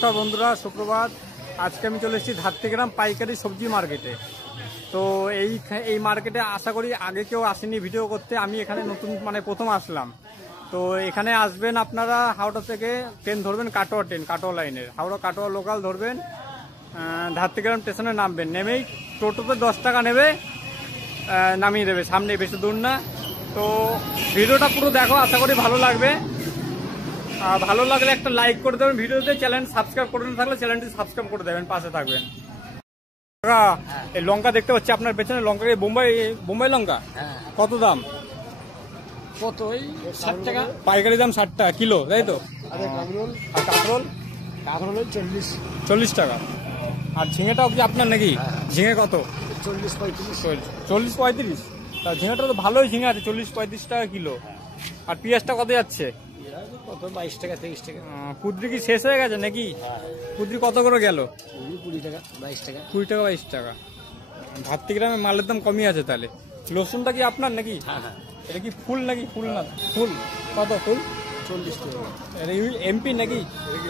নমস্কার বন্ধুরা, সুপ্রভাত। আজকে আমি চলে এসেছি ধাত্রীগ্রাম পাইকারি সবজি মার্কেটে। তো এই মার্কেটে আশা করি আগে কেউ আসেনি ভিডিও করতে, আমি এখানে নতুন প্রথম আসলাম। তো এখানে আসবেন আপনারা হাওড়া থেকে ট্রেন ধরবেন, কাটোয়া লাইনের হাওড়া কাটোয়া লোকাল ধরবেন, ধাত্রীগ্রাম স্টেশনে নামবেন। নেমেই টোটোতে 10 টাকা নেবে, নামিয়ে দেবে, সামনে, বেশি দূর না। তো ভিডিওটা পুরো দেখো, আশা করি ভালো লাগবে। ভালো লাগলে একটা লাইক করে দেবেন ভিডিওতে, চ্যানেল সাবস্ক্রাইব করে থাকলে চ্যানেলটি সাবস্ক্রাইব করে দেবেন, পাশে থাকবেন। এই লঙ্কা দেখতে পাচ্ছি আপনার পেছনে, লঙ্কা বোম্বাই লঙ্কা কত দাম? কত? 60 টাকা পাইকারি দাম, 60 টাকা কিলো, তাই তো? আর কাঁকরোল 40 টাকা। আর ঝিঙেটাও কি আপনার নাকি? ঝিঙে কত? 40-45। তা ঝিঙেটা তো ভালোই ঝিঙে আছে, 40-35 টাকা কিলো। আর পেঁয়াজটা কত যাচ্ছে? কত? 22 টাকা 23 টাকা। কুদ্রি কি শেষ হয়ে গেছে নাকি? কুদ্রি কত করে গেল? 20 টাকা 22 টাকা। 20 টাকা 22 টাকা। ধাত্রীগ্রামে মালের দাম কমই আছে তাহলে। রসুনটা কি আপনার নাকি? এটা কি ফুল নাকি? ফুল না, ফুল কত? ফুল 40 টাকা। এটা এমপি নাকি?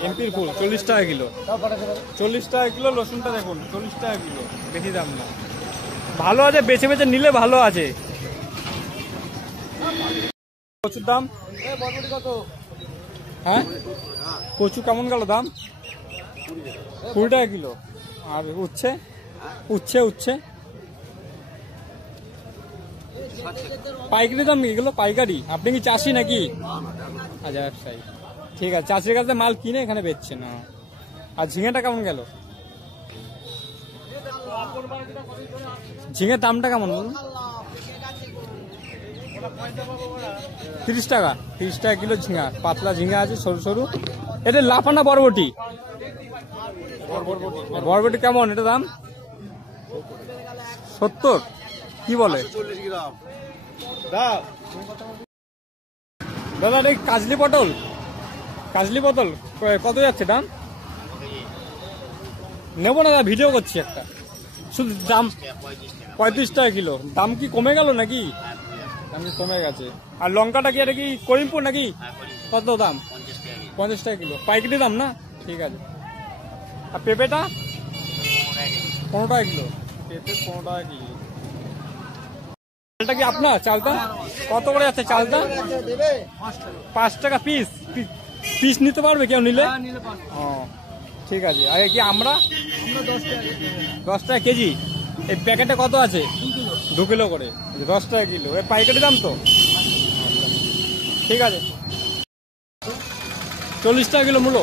এমপির ফুল 40 টাকা কিলো। 40 টাকা কিলো রসুনটা দেখুন, 40 টাকা কিলো, বেশি দাম না। ভালো আছে, বেছে বেছে নিলে ভালো আছে। কচুর দাম কত? হ্যাঁ, কচু কেমন গেল দাম? 20 টাকা কিলো। আর উচ্ছে পাইকারি দাম? এগুলো পাইকারি? আপনি কি চাষি নাকি? আচ্ছা, ব্যবসায়ী। ঠিক আছে, চাষির কাছে মাল কিনে এখানে বেচছে না। আর ঝিঙেটা কেমন গেল? ঝিঙের দামটা কেমন বলুন? 30 টাকা। 30 টাকা কিলো ঝিঙা, পাতলা ঝিঙা আছে, সরু সরু। এটা লাফানা বরবটি? বরবটি কেমন এটা দাম? 70। কি বলে দাদা? এই কাজলি পটল কত যাচ্ছে দাম? নেবো না দাদা, ভিডিও করছি একটা, শুধু দাম 35 টাকা কিলো। দাম কি কমে গেল নাকি? দাম কি কমে গেছে। আর লঙ্কাটা কি, এটা কি করিমপুর নাকি? কত দাম? 50 টাকা কিলো, পাইকারি দাম না? ঠিক আছে। আর পেঁপেটা 15 টাকা কিলো। পেঁপে 15 টাকা কিলো। চালটা কি আপনার? চালটা কত করে যাচ্ছে? চালটা 5 টাকা পিস নিতে পারবে কেউ নিলে? ও, ঠিক আছে। আর কি আমরা 10 টাকা কেজি। এই প্যাকেটে কত আছে? 2 কিলো করে, 10 টাকা কিলো। এর পাইকারি দাম তো? ঠিক আছে। 40 টাকা কিলো মূলো।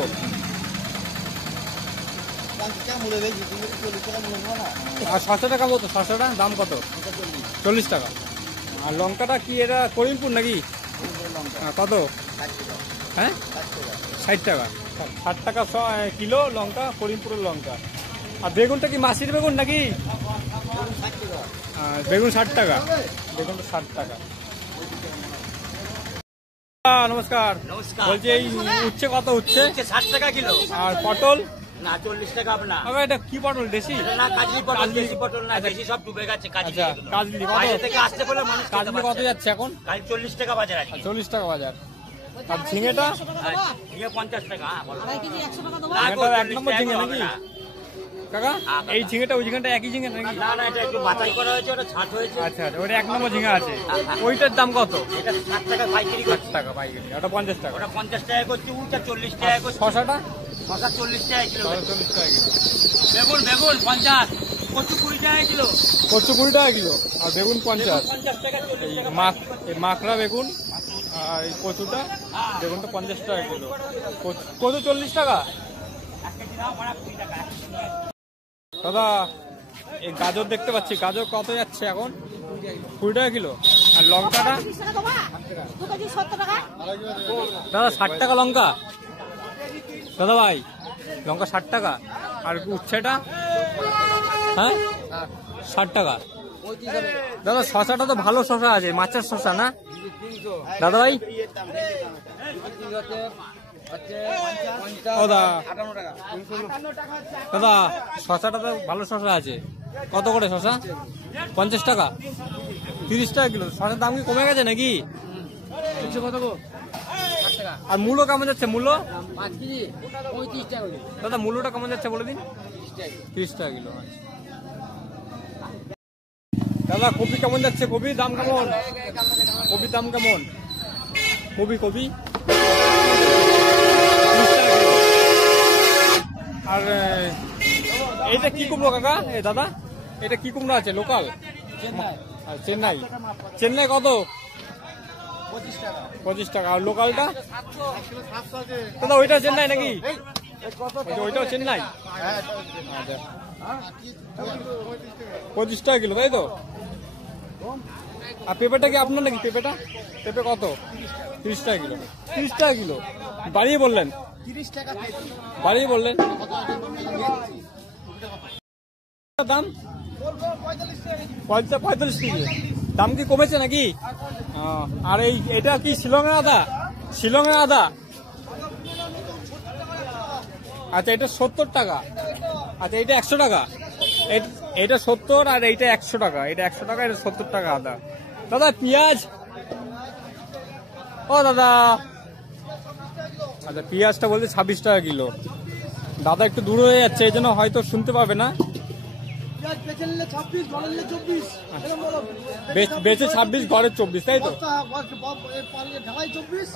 আর 600 টাকা মতো, 600 টাকা দাম কত? 40 টাকা। আর লঙ্কাটা কি এটা করিমপুর নাকি? কত? হ্যাঁ, 60 টাকা। 60 টাকা কিলো লঙ্কা, করিমপুরের লঙ্কা। আর বেগুনটা কি মাসির বেগুন নাকি? বেগুন 60 টাকা। বেগুনটা 60 টাকা। নমস্কার। বলছি এই উচ্ছে কত? উচ্ছে 60 টাকা কিলো। আর পটল? না, 40 টাকা আপনার। এটা কি পটল? দেশি না, কাজলি পটল। দেশি পটল না, দেশি সব ডুবে গেছে। কাজলি বাইরে থেকে আসতে বলে মানুষ। কাজলি কত যাচ্ছে এখন? 40 টাকা বাজার আছে। 40 টাকা বাজার। আর ঝিঙেটা? ঝিঙে 50 টাকা। ঝিঙেটা 1 নম্বর ঝিঙে নাকি কাকা? এই ঝিঙেটা ওই ঝিঙেটা একই ঝিঙে নাকি? না না, এটা একটু বাছাই করা হয়েছে, ওটা ছাট হয়েছে। আচ্ছা আচ্ছা, ওটা 1 নম্বর ঝিঙে আছে। ওইটার দাম কত? এটা 60 টাকা পাইকারি। 60 টাকা পাইকারি। ওটা 50 টাকা। ওটা 50 টাকা করছে, উল্টা 40 টাকা করছে। শসাটা? শসা 40 টাকা কিলো। 40 টাকা কিলো। বেগুন 50। কচু 20 টাকা কিলো। কচু 20 টাকা কিলো। আর বেগুন 50। 50 টাকা। এই মাকড়া বেগুন আর এই কচুটা, বেগুনটা 50 টাকা কিলো। কচু 40 টাকা। দাদা এই গাজর দেখতে পাচ্ছি, গাজর কত যাচ্ছে এখন? 20 টাকা কিলো। আর লঙ্কাটা? দাদা 60 টাকা লঙ্কা। দাদা ভাই, লঙ্কা 60 টাকা। আর উচ্ছেটা? হ্যাঁ, 60 টাকা। দাদা শশাটা তো ভালো শশা আছে, মাছের শশা না দাদা ভাই? দাদা শশাটা তো ভালো শশা আছে, কত করে শশা? 50 টাকা। 30 টাকা কিলো। শশার দাম কি কমে গেছে নাকি? আর মূলো কেমন যাচ্ছে? মূলো 5 কেজি 35 টাকা। দাদা মূল্যটা কেমন যাচ্ছে বলে দিন। 30 টাকা কিলো। দাদা কপি কেমন যাচ্ছে? কপির দাম কেমন? কপির দাম কেমন? কপি আর এইটা কি কুমড়ো কাকা? এ দাদা এটা কি কুমড়ো আছে? লোকাল চেন্নাই। চেন্নাই কত? 25 টাকা। আর লোকালটা দাদা ওইটা চেন্নাই নাকি? ওইটাও চেন্নাই। আচ্ছা 25 টাকা কিলো তাই তো? আর পেঁপেটা কি আপনার নাকি? পেঁপে কত? 30 টাকা কিলো। 30 টাকা কিলো বাড়িয়ে বললেন? 30 টাকা বাড়িয়ে বললেন। দাম 45 টাকা। দাম কি কমেছে নাকি? আর এটা কি শিলংয়ের আদা? শিলংয়ের আদা। আচ্ছা এটা 70 টাকা। আচ্ছা এটা 100 টাকা। এটা 70 আর এইটা 100 টাকা। এটা 100 টাকা, এটা 70 টাকা আদা। দাদা পেঁয়াজ? ও দাদা আচ্ছা পেঁয়াজটা বলতে 26 টাকা কিলো। দাদা একটু দূর হয়ে যাচ্ছে এই জন্য হয়তো শুনতে পাবে না। বেচে 26 ঘরের 24 তাই তো?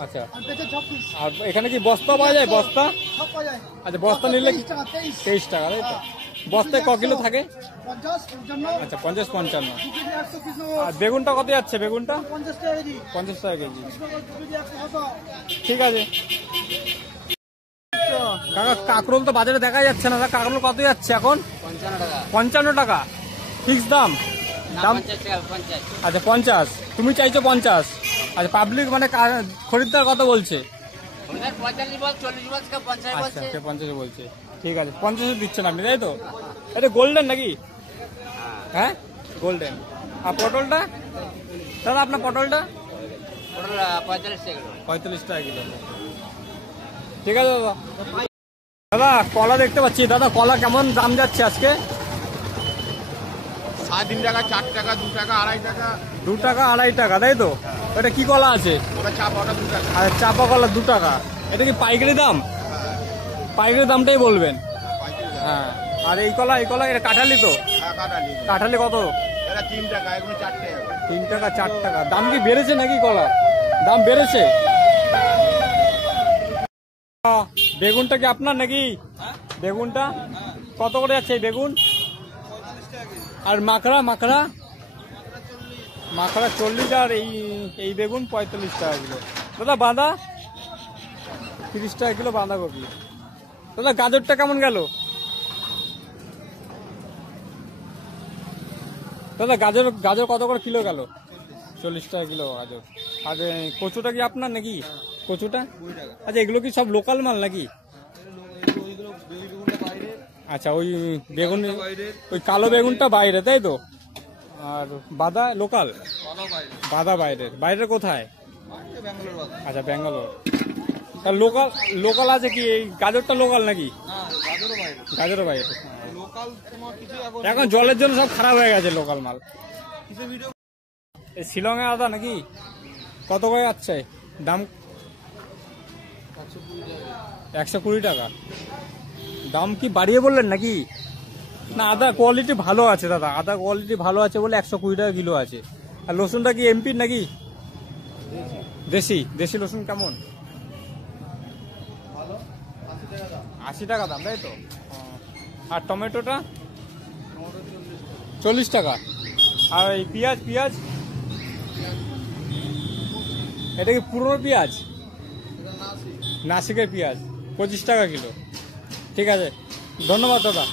আচ্ছা আর এখানে কি বস্তা পাওয়া যায়? বস্তা? আচ্ছা বস্তা নিলে 23 টাকা তাই তো? বস্তায় ক কিলো থাকে? আচ্ছা 50-55। আর বেগুনটা কত যাচ্ছে? বেগুনটা 50 টাকা কেজি। ঠিক আছে কাকা। কাঁকরোল তো বাজারে দেখা যাচ্ছে না। কাঁকরোল কত যাচ্ছে এখন? 55 টাকা ফিক্স দাম। আচ্ছা 50। তুমি চাইছো 50। আচ্ছা পাবলিক মানে খরিদ্দার কত বলছে? 50 বলছে। ঠিক আছে 50 দিচ্ছেন আপনি তাই তো? এটা গোল্ডেন নাকি? হ্যাঁ গোল্ডেন। আর পটলটা দাদা আপনার? পটলটা 45 টাকা কিলো। ঠিক আছে দাদা। দাদা কলা দেখতে পাচ্ছি। দাদা কলা কেমন দাম যাচ্ছে আজকে? 3 টাকা 4 টাকা 2 টাকা 2.5 টাকা। 2 টাকা 2.5 টাকা তাই তো? এটা কি কলা আছে? ওটা চাপাটা 2 টাকা। আর চাপা কলা 2 টাকা। এটা কি পাইকারি দাম? পাইকারি দামটাই বলবেন। হ্যাঁ আর এই কলা এটা কাঁঠালি তো? কাঁঠালি কত? এটা 3 টাকা, এগুলো 4 টাকা। 3 টাকা 4 টাকা। দাম কি বেড়েছে নাকি? কলা দাম বেড়েছে? বেগুনটা কি আপনার নাকি? বেগুনটা কত করে যাচ্ছে এই বেগুন? আর মাকড়া 40। আর এই বেগুন 45 টাকা কিলো। দাদা বাঁধা 30 টাকা কিলো বাঁধাকপি। দাদা গাজরটা কেমন গেল? দাদা গাজর কত করে কিলো গেল? 40 টাকা কিলো গাজর। আর কচুটা কি আপনার নাকি? কচুটা 20 টাকা। আচ্ছা এগুলো কি সব লোকাল মাল নাকি? আচ্ছা ওই বেগুন ওই কালো বেগুনটা বাইরে তাই তো? আর বাদা লোকাল? বাদা বাইরের কোথায়? আচ্ছা ব্যাঙ্গালোর। তা লোকাল আছে কি? এই গাজরটা লোকাল নাকি? গাজরও বাইরে। এখন জলের জন্য সব খারাপ হয়ে গেছে লোকাল মাল। এই শিলংয়ে আদা নাকি? কত করে যাচ্ছে দাম? 120 টাকা। দাম কি বাড়িয়ে বললেন নাকি? না আদা কোয়ালিটি ভালো আছে দাদা। আদা কোয়ালিটি ভালো আছে বলে 120 টাকা কিলো আছে। আর রসুনটা কি এমপির নাকি? দেশি রসুন কেমন? 80 টাকা দাম তাই তো? আর টমেটোটা 40 টাকা। আর এই পেঁয়াজ এটা কি পুরনো পেঁয়াজ? নাসিকের পেঁয়াজ 25 টাকা কিলো। ঠিক আছে ধন্যবাদ দাদা।